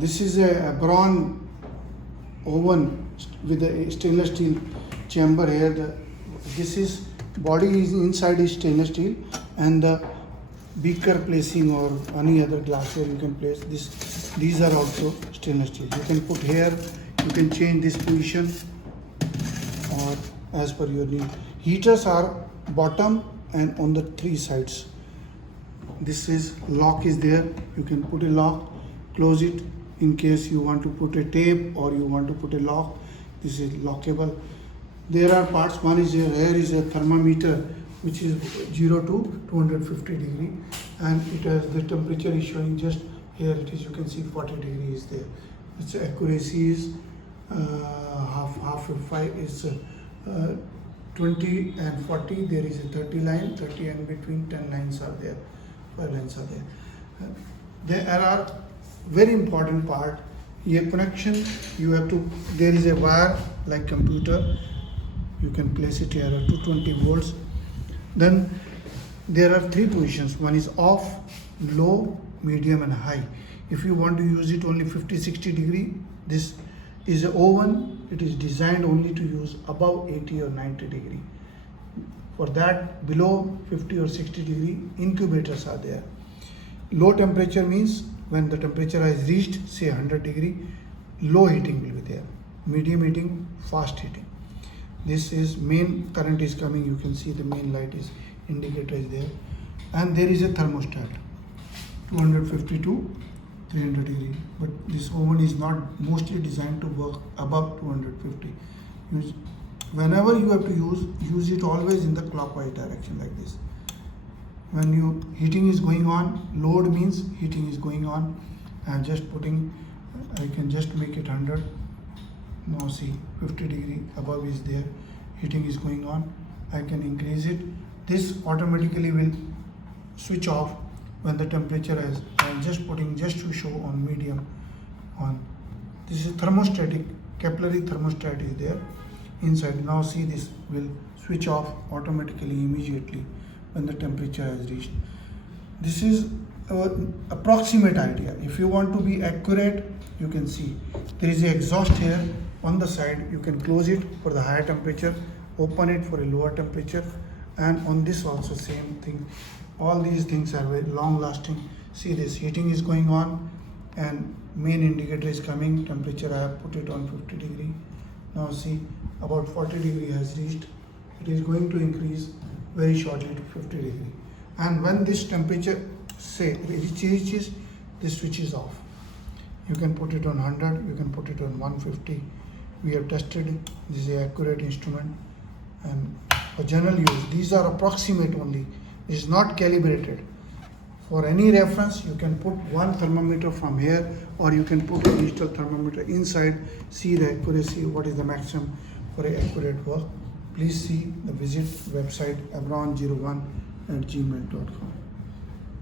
This is a Braun oven with a stainless steel chamber here. This is body is inside is stainless steel, and the beaker placing or any other glassware you can place this. These are also stainless steel. You can put here. You can change this position or as per your need. Heaters are bottom and on the three sides. This is lock is there. You can put a lock, close it in case you want to put a tape or you want to put a lock. This is lockable. There are parts. One is here is a thermometer which is 0 to 250 degree, and it has the temperature is showing just here. It is, you can see 40 degree is there. Its accuracy is half of 5 is 20 and 40. There is a 30 line, 30 and between 10 lines are there. 5 lines are there. There are very important part. Here connection you have to. There is a wire like computer. You can place it here at 220 volts. Then there are three positions. One is off, low, medium and high. If you want to use it only 50-60 degree, this is an oven. It is designed only to use above 80 or 90 degree. For that, below 50 or 60 degree, incubators are there. Low temperature means when the temperature has reached say 100 degree, low heating will be there. Medium heating, fast heating. This is main current is coming. You can see the main light is indicator is there, and there is a thermostat 250 to 300 degree. But this oven is not mostly designed to work above 250. Whenever you have to use it always in the clockwise direction like this. When you heating is going on, load means heating is going on. I'm just putting, I can just make it 100. Now see 50 degree above is there, heating is going on. I can increase it. This automatically will switch off when the temperature is. I'm just putting just to show on medium on. This is thermostatic, capillary thermostat is there inside. Now see this will switch off automatically immediately when the temperature has reached. This is an approximate idea. If you want to be accurate, you can see there is an exhaust here on the side. You can close it for the higher temperature, open it for a lower temperature, and on this also same thing. All these things are very long lasting. See this heating is going on and main indicator is coming. Temperature I have put it on 50 degree. Now see about 40 degree has reached. It is going to increase very shortly to 50 degree. And when this temperature say reaches, this switch is off. You can put it on 100, you can put it on 150. We have tested it. This is an accurate instrument, and for general use these are approximate only. It is not calibrated. For any reference you can put one thermometer from here, or you can put a digital thermometer inside, see the accuracy, what is the maximum for a accurate work. Please see the visit website abron01@gmail.com.